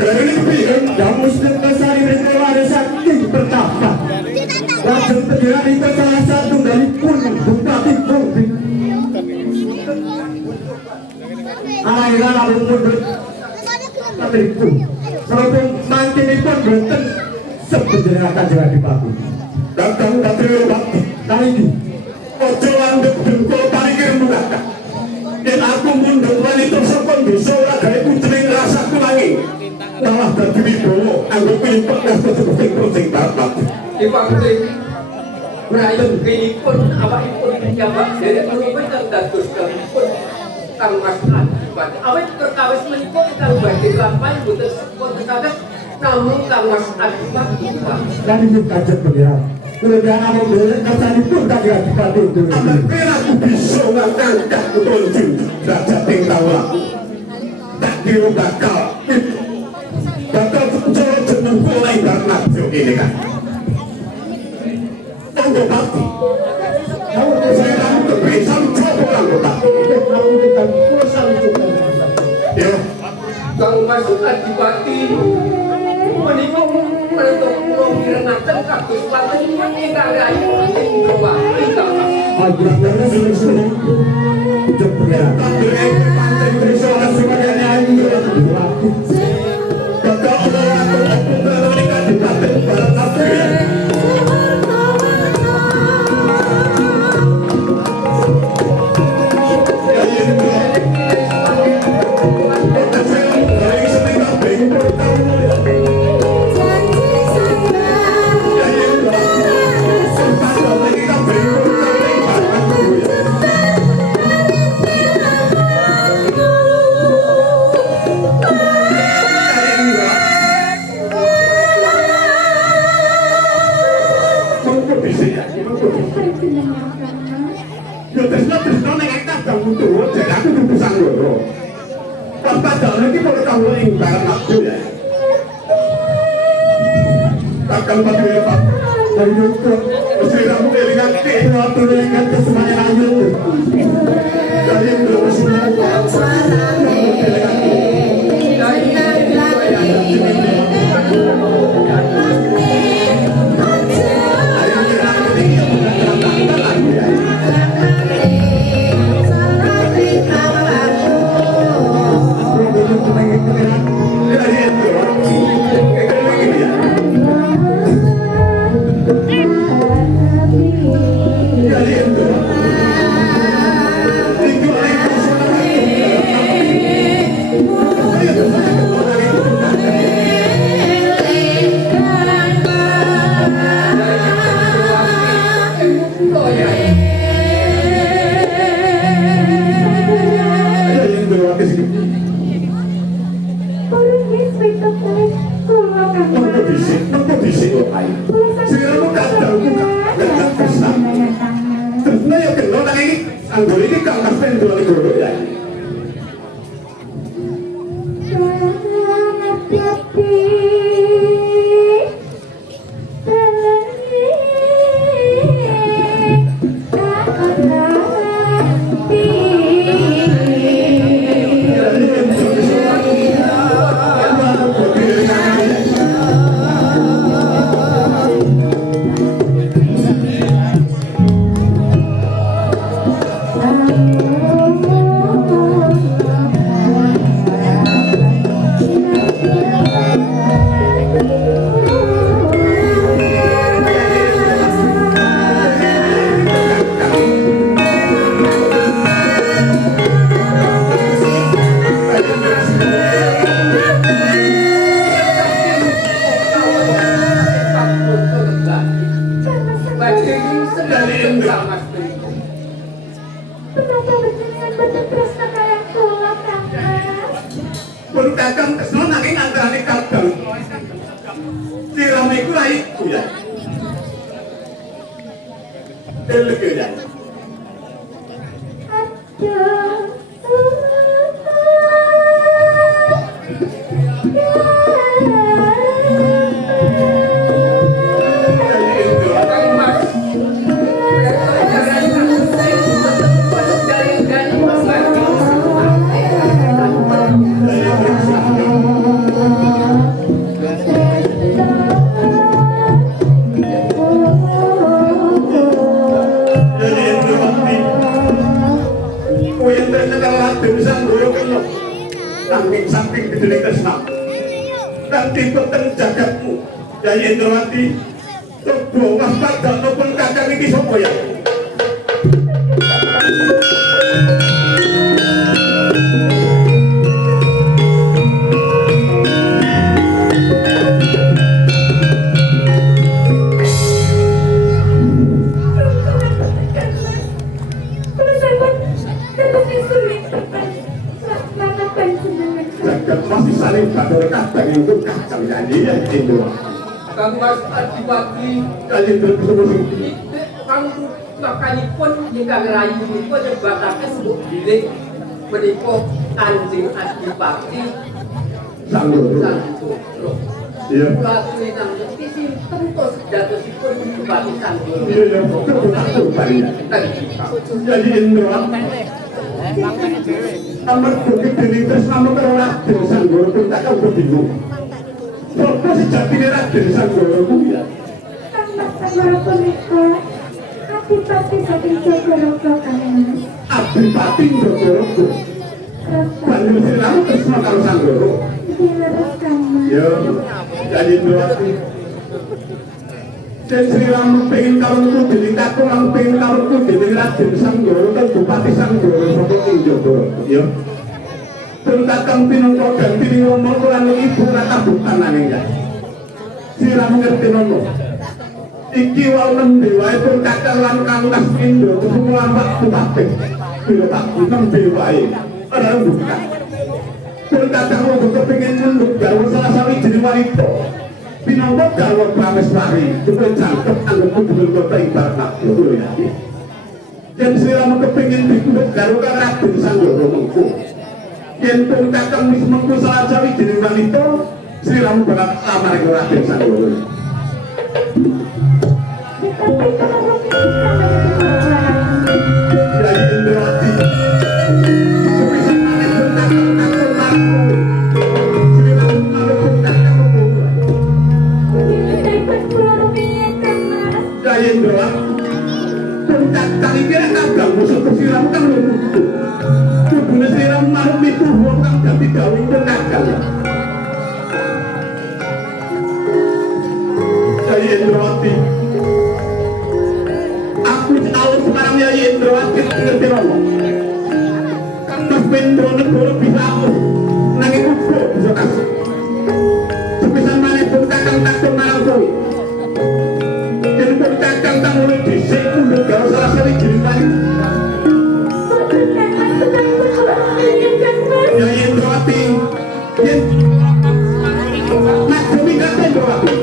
Dari kepikiran yang muslim kesari berkeluarga sakti bertapa. Lajeng penjiran itu salah satu dari pun bupati Bumi. Alairan lalu mundur katriku. Serupung makin itu benten sebenarnya akan jalan dibangun. Datang katri bakti kali ini. Ojo langgep dengkul parikir mengatakan. Dan aku mundur wanita sepon bisa dari putri rasa kulangi. Malah dari Wibowo, aku pilih pernah seperti bapak. Dipakai Brian Kinipun, awakipun pejabat dari penumpang dados kalipun kang Mas Adipat. Awet perkawis menika kang badhe lampahan boten sepon kekados namun kang Mas Adipat Pak. Dan itu kajet pengiran. Kemudian aku boleh kesanipun tak diadipat itu. Agar aku bisa ngangkat tunjuk derajat tinggal aku. Tak kira bakal jeneng mulai karena ini kan. Tunggu bakti. Kamu saya kamu kebiasaan coba anggota. Aku tidak kuasa coba. Ya. Kang Mas Adipati menika menentuk kula mirengaken kados wonten ingkang rayi ing bawah ingkang Agaknya sudah jebret. Tapi pantai bersama semuanya ayu. Kakak orang aku kalau nikah di pantai barat aku ya. Takkan pati apa? Dari itu, siramu elingan ke, waktu elingan ke semuanya lanjut. Dari itu semua. Berdagang kesel nanging antarané kadang. Sirame iku ra iku ya. Deleke ya. dening tresna. Kanthi peteng jagatmu, Yayi Indrawati, coba waspada pun kakang iki sapa ya? Masih saling badal kadang itu kacang jadi ya Indrawati. Kang Mas Adipati Yayi Indrawati kang makanipun ingkang rayi menika nyebataken sebut bilih menika Kanjeng Adipati Sanggoro. Sanggoro. Iya. Kula aturi niki sinten to sejatosipun Adipati Sanggoro. Iya ya, betul barinya. Yayi Indrawati. Amar bukit dening tresna karo Raden Sanggoro pun tak kau bingung. Sopo sejatine Raden Sanggoro kuwi ya? Kang Mas Sanggoro punika Adipati saking Jogorogo Kang Mas. Adipati Jogorogo. Banjur siramu tresna karo Sanggoro. Dileres Kang Mas. Ya, Yayi Indrawati. Dan siramu pengen kawruku dening kakung lan pengen kawruku dening Raden Sanggoro kan Bupati Sanggoro saka ing Jogorogo. Ya. Pun kakang pinangka ganti ngomong lan ibu rata buktanane ya. Siramu ngerti nono. Iki wau nembe wae pun kakang lan Kangmas Indra kudu lambak bupati. Bila tak nembe wae. Ora buka. Pun kakang wong kepengin nunduk garwa salah sawijining wanita. Pinangka garwa Prameswari cukup cangkep anggap gubernur kota ibarat nakyo ya. Dan siramu kepengin dikunduk garwa kang Raden Sanggoro mengko. Yen pun kakang wis mengko salah sawijining wanita, siramu bakal lamar karo Raden Sanggoro. Tetapi kalau Yayi Indrawati. Sepisan maneh pun kakang takon marko. Siramu malah pun kakang mengko. dapat kula rumiyin Kang Mas. Yayi Indrawati. Pun kakang iki nek kakang musuh siramu kan lumpuh. Kudune siramu malah mituh wong kang ganti gawe pun kakang. Yayi Indrawati. Aku tahu sekarang Yayi Indrawati ngerti apa? Kang Mas Pendro negara bisa aku nanging ugo bisa kasih. Sepisan maneh pun kakang takon marang kowe. Yen pun kakang tak mulai dhisik mundhut gawe salah sawijining wanita. Boten Kang Mas tetapi kula rumiyin Kang Mas. Yayi Indrawati. Yen Mas Dewi kate Indrawati.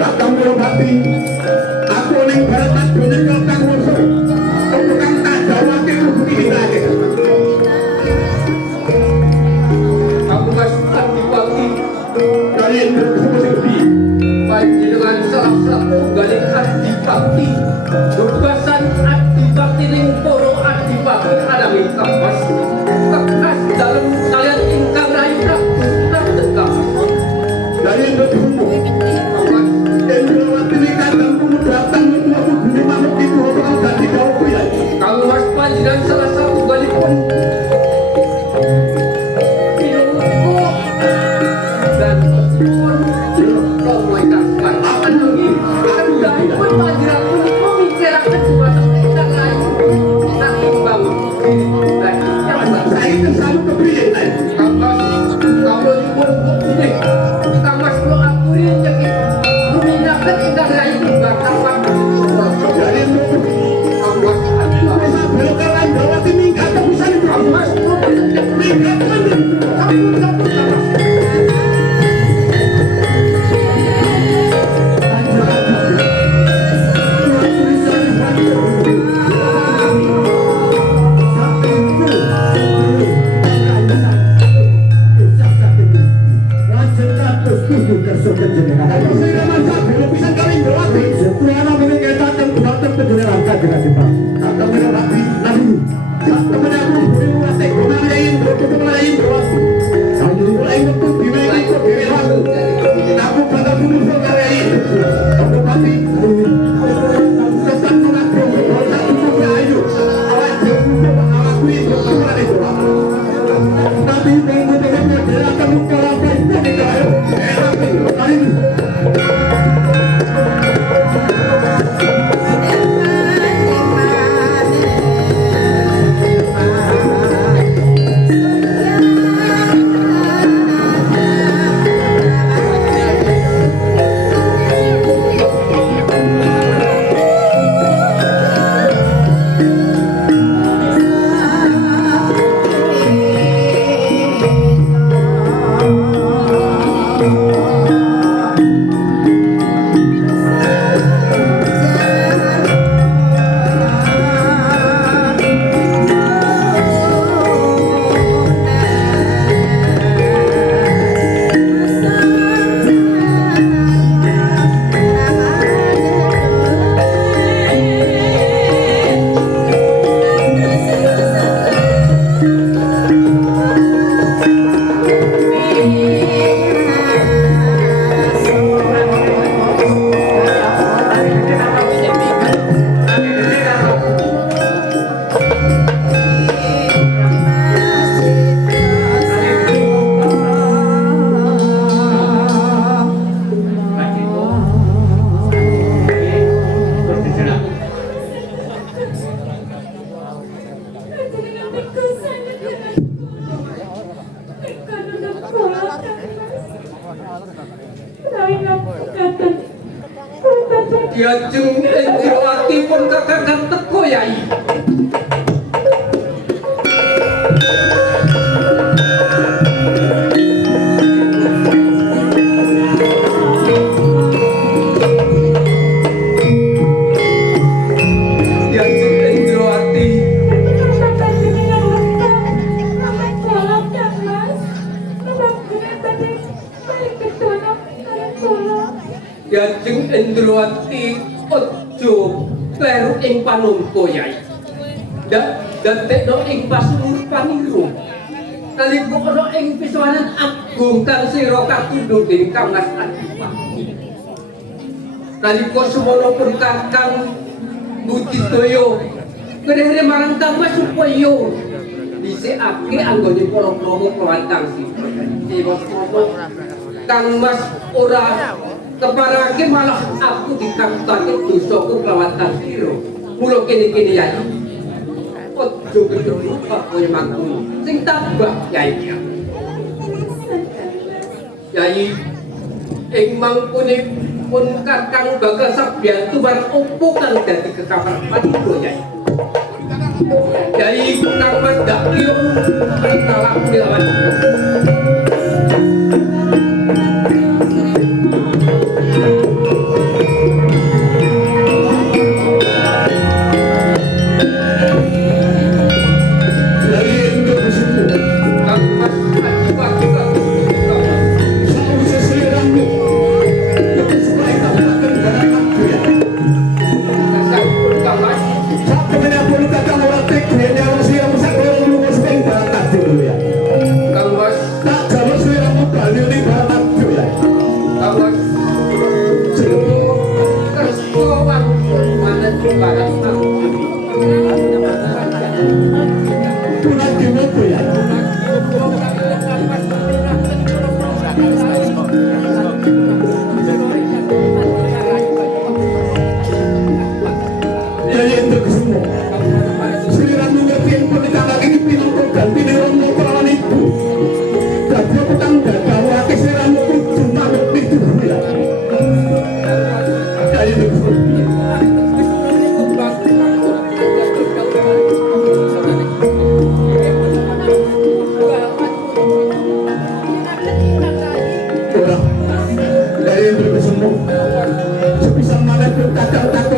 Kakang Indrawati, aku ning barat madone kakang woso. Kakang tak jawake kudu iki. Kang Mas Adipati Yayi Indrawati. panjenengan salah satunggaling Adipati tugasan Adipati ning para Adipati ananging Kang Mas tegas dalem kalian ingkang rayi Raden Kang Mas. Yayi Indrawati. Kang Mas Indrawati ini kakang datang itu aku gede manuk itu orang ganti kau ya. Kang Mas panjenengan salah satunggalipun pinungko dan pun romo ingkang panjenengan nggih andhaipun panjenengan punika mikiraken dumateng ingkang rayi nanging bang Saya itu selalu kepriye. Kang Mas kawula nyuwun buktine Kang Mas kula aturi nyekit ruminaken ingkang rayi bakal Yayi Indrawati. Kang Mas Adipati Bisa belokan Indrawati minggat bisa Kang Indrawati. Mas kula Minggat kan. sampun Kang Mas. Kakang Indrawati akui pertemuan itu. Tapi minggu berikutnya dia akan mengkalahkan Monica. Kali ini. Diajeng ing ati pun kakakan teko yai. Diajeng Indrawati ojo kleru ing panumpa yai. Dadekno ing pasurur paniru. Nalika ana ing pisawanan agung kang sira katundhuk dening Kang Mas Adipati. Nalika semono pun Kakang Budidaya kedhere marang Kang Mas supaya dhisikake anggone para prawa kelantang sira. Kang Mas ora keparake malah aku dikangtake dosaku kelawatan sira. Mula kene-kene yai. Ojo gedhe kaya mangku. Sing tambah yai. Yai ing mangkune pun Kakang bakal sabyantu marang opo kang dadi kekamar paniku yai. Yai Kang Mas dak kira kalah lawan. Kata-kata